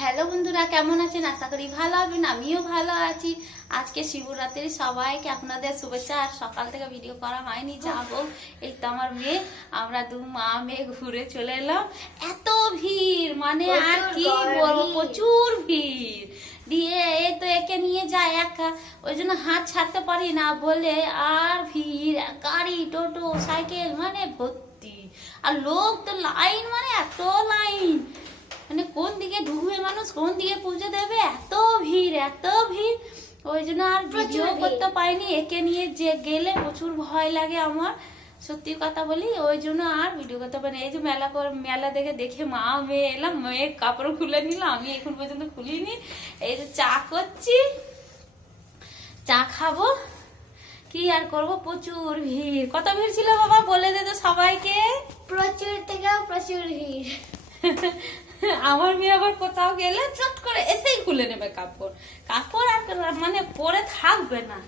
Hello বন্ধুরা, কেমন আছেন? আশা করি ভালো হবেন। আমিও ভালো আছি। আজকে শিবরাত্রি, সবাইকে আপনাদের শুভেচ্ছা। আর সকাল থেকে ভিডিও করা হয়নি, যাবো। এই তো আমার মেয়ে, আমরা দু মা মেয়ে ঘুরে চলে এলাম। এত ভিড়, মানে আর কি বলবো, প্রচুর ভিড়। দিয়ে এই তো একে নিয়ে যায় একা, ওই জন্য হাত ছাড়তে পারি না বলে। আর ভিড়, গাড়ি, টোটো, সাইকেল, মানে ভর্তি। আর লোক তো লাইন, মানে এত লাইন, মানে কোন দিকে ঢুকবে মানুষ, কোন দিকে পুজো দেবে, এত ভিড় এত ভিড়। ওই জন্য আর ভিডিও করতে পাইনি। একে নিয়ে যে গেলে প্রচুর ভয় লাগে আমার, সত্যি কথা বলি। ওই জন্য আর ভিডিও করতে পারিনি। এই যে মেলা দেখে মা মেয়ে এলাম, মেয়ের কাপড় খুলে নিলাম, আমি এখন পর্যন্ত খুলিনি। এই যে চা করছি, চা খাবো, কি আর করবো, প্রচুর ভিড়। কত ভিড় ছিল বাবা, বলে দে তো সবাইকে। প্রচুর থেকেও প্রচুর ভিড়। আমার মেয়ে আবার কোথাও গেলে চট করে এসেই খুলে নেবে কাপড় আর মানে পরে থাকবে না।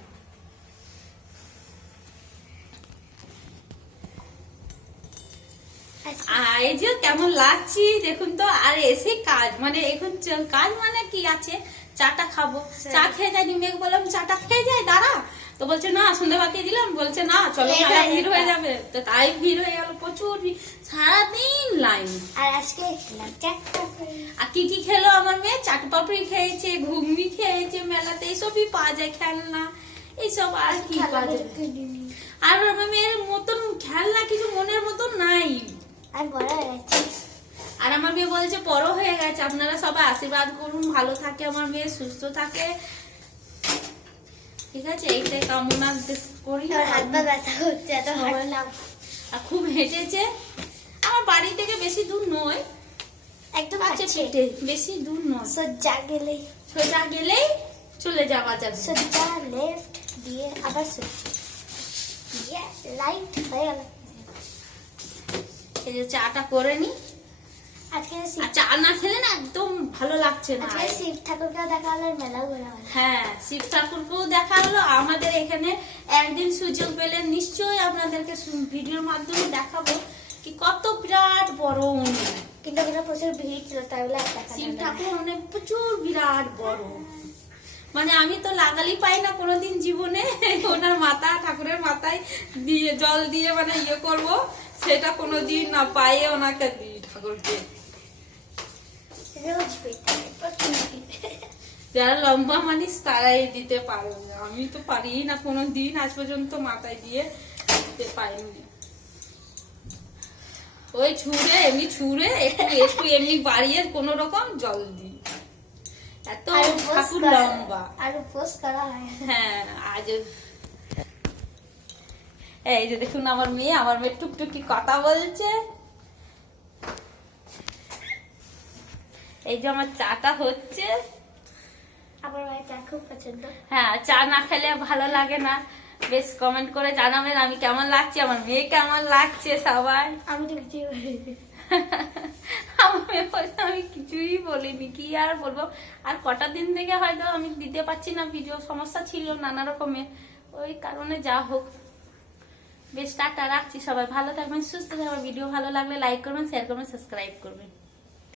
এই যে কেমন লাগছি দেখুন তো। আর এসে কাজ, মানে এখন কাজ মানে কি আছে, চাটা খাবো, চা খেয়ে যাইনি। মেঘ বললাম চাটা খেয়ে যাই, দাঁড়া। তো বলছে না, সন্ধ্যে বাতি দিলাম, বলছে না চলো, মেলা ভিড় হয়ে যাবে। তো তাই ভিড় হয়ে গেল, প্রচুর ভিড়, সারাদিন লাইন। আর আজকে আর কি কি খেলো আমার মেয়ে? চাট পাপড়ি খেয়েছে, ঘুগনি খেয়েছে, মেলাতে এইসবই পাওয়া যায়, খেলনা এইসব। আর কি পাওয়া যাবে? আর আমার মেয়ের মতন খেলনা কিছু মনের মতন নাই। আর আমার মেয়ে বলছে বড় হয়ে গেছে। আপনারা সবাই আশীর্বাদ করুন, ভালো থাকে আমার মেয়ে, সুস্থ থাকে, ঠিক আছে? এইটাই কামনা করি। আর খুব হেঁটেছে, আমার বাড়ি থেকে বেশি দূর নয়, একদম কাছে পিঠে, বেশি দূর নয়। সোজা গেলেই চলে যাওয়া যাবে। সোজা লেফট দিয়ে আবার সোজা রাইট হয়ে গেল। এই যে চাটা করে নি। আজকে চা না খেলে না একদম ভালো লাগছে না। শিব ঠাকুরকেও দেখা হলো, মেলাও ঘোরা হলো। হ্যাঁ, শিব ঠাকুরকেও দেখা হলো। আমাদের এখানে একদিন সুযোগ পেলে নিশ্চয়ই আপনাদেরকে ভিডিওর মাধ্যমে দেখাবো কি কত বিরাট বড় উনি। কিন্তু ওখানে প্রচুর ভিড় ছিল, তাই বলে শিব ঠাকুর অনেক প্রচুর বিরাট বড়, মানে আমি তো লাগালি পাই না কোনোদিন জীবনে। ওনার মাথা, ঠাকুরের মাথায় দিয়ে জল দিয়ে মানে ইয়ে করবো, সেটা কোনোদিন না পায়ে ওনাকে দিই ঠাকুরকে। যারা লম্বা মানুষ তারাই দিতে পারে, আমি তো পারি না কোনোদিন, আজ পর্যন্ত মাথায় দিয়ে দিতে পারিনি। ওই ছুঁড়ে একটু এমনি বাড়িয়ে কোন রকম জল দিই। এত ঠাকুর লম্বা। আর উপোস করা হয়। হ্যাঁ, আজ এই যে দেখুন আমার মেয়ে টুকটুকি কথা বলছে। এই যে আমার চাটা হচ্ছে। আমার মায়ের চা খুব পছন্দ। হ্যাঁ, চা না খেলে ভালো লাগে না। বেশ কমেন্ট করে জানাবেন আমি কেমন লাগছে, আমার মেয়ে কেমন লাগছে সবাই। আমি তো কিছুই বলিনি। আমার মেয়ে বলছে আমি কিছুই বলিনি, কি আর বলবো। আর কটা দিন থেকে হয়তো আমি দিতে পারছি না ভিডিও, সমস্যা ছিল নানা রকমের, ওই কারণে। যা হোক, বেশ টাটা, রাখছি। সবাই ভালো থাকবেন, সুস্থ থাকবেন। ভিডিও ভালো লাগলে লাইক করবেন, শেয়ার করবেন, সাবস্ক্রাইব করবেন।